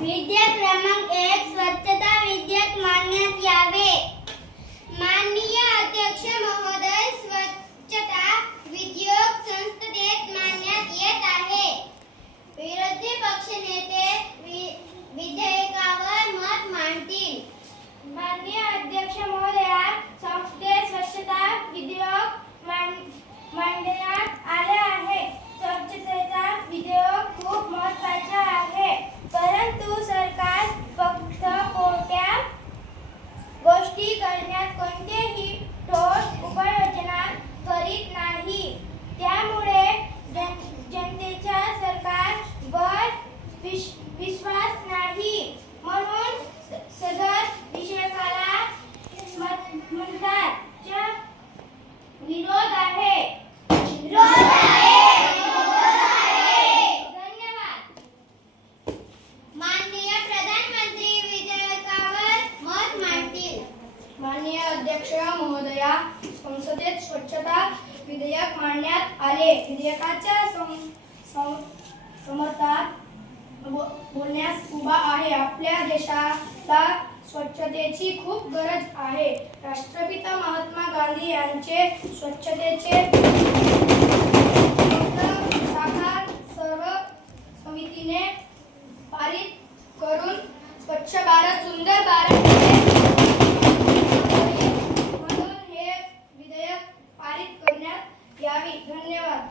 विधेयक क्रमांक 1 स्वच्छता विधेयक मानण्यात यावे. माननीय अध्यक्ष महोदय, स्वच्छता विधेयक संसदेत मांडण्यात येत आहे. विरोधी पक्षनेते विधेयकावर मत मांडतील. माननीय अध्यक्ष महोदया, संसदेत स्वच्छता विधेयक मांडण्यात आले आहे. स्वच्छतेचा विधेयक खूप महत्त्वाचे आहे, परंतु सरकार फक्त कोणत्या गोष्टी करण्यात कोणतेही ठोस उपाययोजना करीत नाही. त्यामुळे जनतेचा सरकारवर विश्वास नाही. म्हणून सदर विधेयकाला मतदारांचा विरोध आहे. धन्यवाद. माननीय प्रधानमंत्री विधेयकावर मत मांडतील. माननीय अध्यक्ष महोदया, संसदेत स्वच्छता विधेयक मांडण्यात आले. विधेयकाच्या समर्थनात बोलण्यास उभा आहे. आपल्या देशाला स्वच्छतेची खूप गरज आहे. राष्ट्रपिता महात्मा गांधी यांचे स्वच्छतेचे साकार सर्व समितीने पारित करून स्वच्छ भारत सुंदर भारत म्हणून हे विधेयक पारित करण्यात यावे. धन्यवाद.